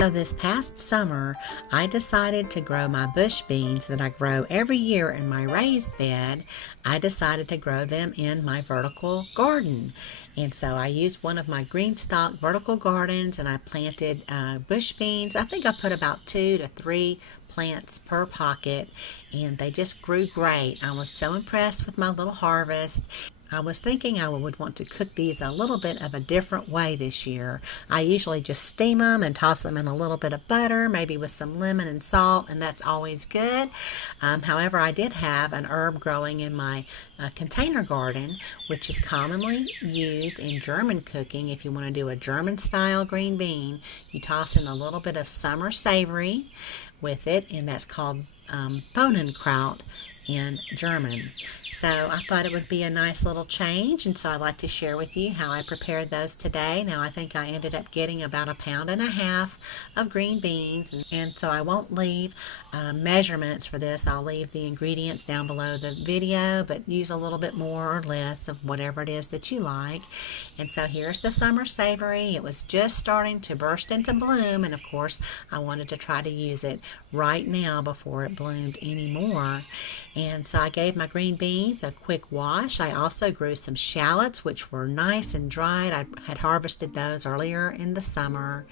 So this past summer, I decided to grow my bush beans that I grow every year in my raised bed. I decided to grow them in my vertical garden. And so I used one of my GreenStalk vertical gardens and I planted bush beans. I think I put about 2 to 3 plants per pocket and they just grew great. I was so impressed with my little harvest. I was thinking I would want to cook these a little bit of a different way this year. I usually just steam them and toss them in a little bit of butter, maybe with some lemon and salt, and that's always good. However, I did have an herb growing in my container garden, which is commonly used in German cooking. If you want to do a German style green bean, you toss in a little bit of summer savory with it, and that's called Bohnenkraut in German. So I thought it would be a nice little change, and so I'd like to share with you how I prepared those today. Now I think I ended up getting about 1.5 pounds of green beans, and so I won't leave measurements for this. I'll leave the ingredients down below the video, but use a little bit more or less of whatever it is that you like. And so here's the summer savory. It was just starting to burst into bloom, and of course I wanted to try to use it right now before it bloomed anymore. And so I gave my green beans a quick wash. I also grew some shallots, which were nice and dried. I had harvested those earlier in the summer.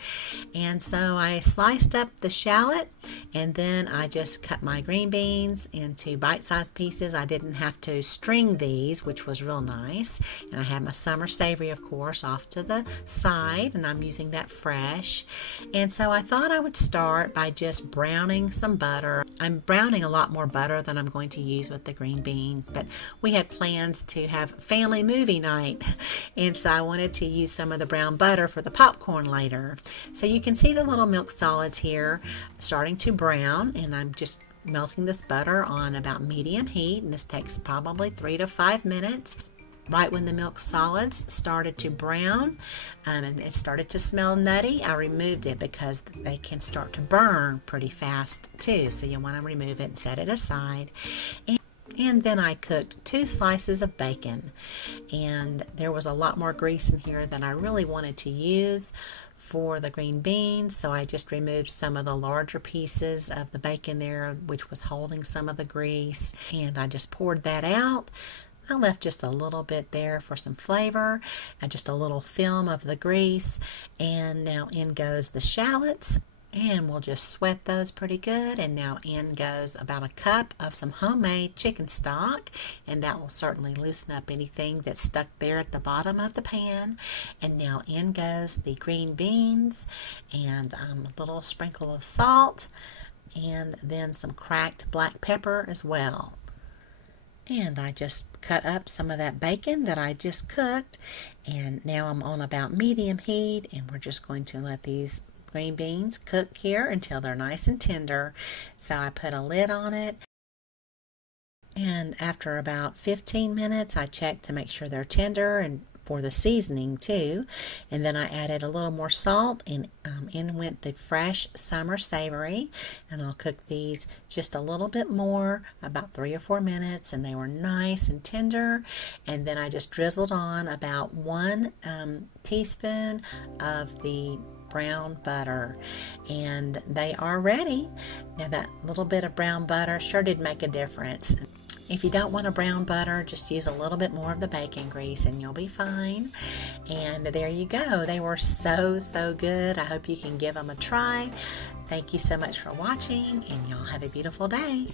And so I sliced up the shallot, and then I just cut my green beans into bite-sized pieces. I didn't have to string these, which was real nice. And I had my summer savory, of course, off to the side, and I'm using that fresh. And so I thought I would start by just browning some butter. I'm browning a lot more butter than I'm going to use with the green beans, but we had plans to have family movie night, and so I wanted to use some of the brown butter for the popcorn later. So you can see the little milk solids here starting to brown, and I'm just melting this butter on about medium heat, and this takes probably 3 to 5 minutes. Right when the milk solids started to brown and it started to smell nutty, I removed it because they can start to burn pretty fast too. So you want to remove it and set it aside. And then I cooked 2 slices of bacon. And there was a lot more grease in here than I really wanted to use for the green beans, so I just removed some of the larger pieces of the bacon there, which was holding some of the grease, and I just poured that out. I left just a little bit there for some flavor and just a little film of the grease. And now in goes the shallots, and we'll just sweat those pretty good. And now in goes about 1 cup of some homemade chicken stock, and that will certainly loosen up anything that's stuck there at the bottom of the pan. And now in goes the green beans and a little sprinkle of salt, and then some cracked black pepper as well. And I just cut up some of that bacon that I just cooked, and now I'm on about medium heat, and we're just going to let these green beans cook here until they're nice and tender. So I put a lid on it, and after about 15 minutes I checked to make sure they're tender and for the seasoning too, and then I added a little more salt, and in went the fresh summer savory, and I'll cook these just a little bit more, about 3 or 4 minutes, and they were nice and tender. And then I just drizzled on about 1 teaspoon of the brown butter, and they are ready. Now that little bit of brown butter sure did make a difference. If you don't want a brown butter, just use a little bit more of the bacon grease and you'll be fine. And there you go. They were so good. I hope you can give them a try. Thank you so much for watching, and y'all have a beautiful day.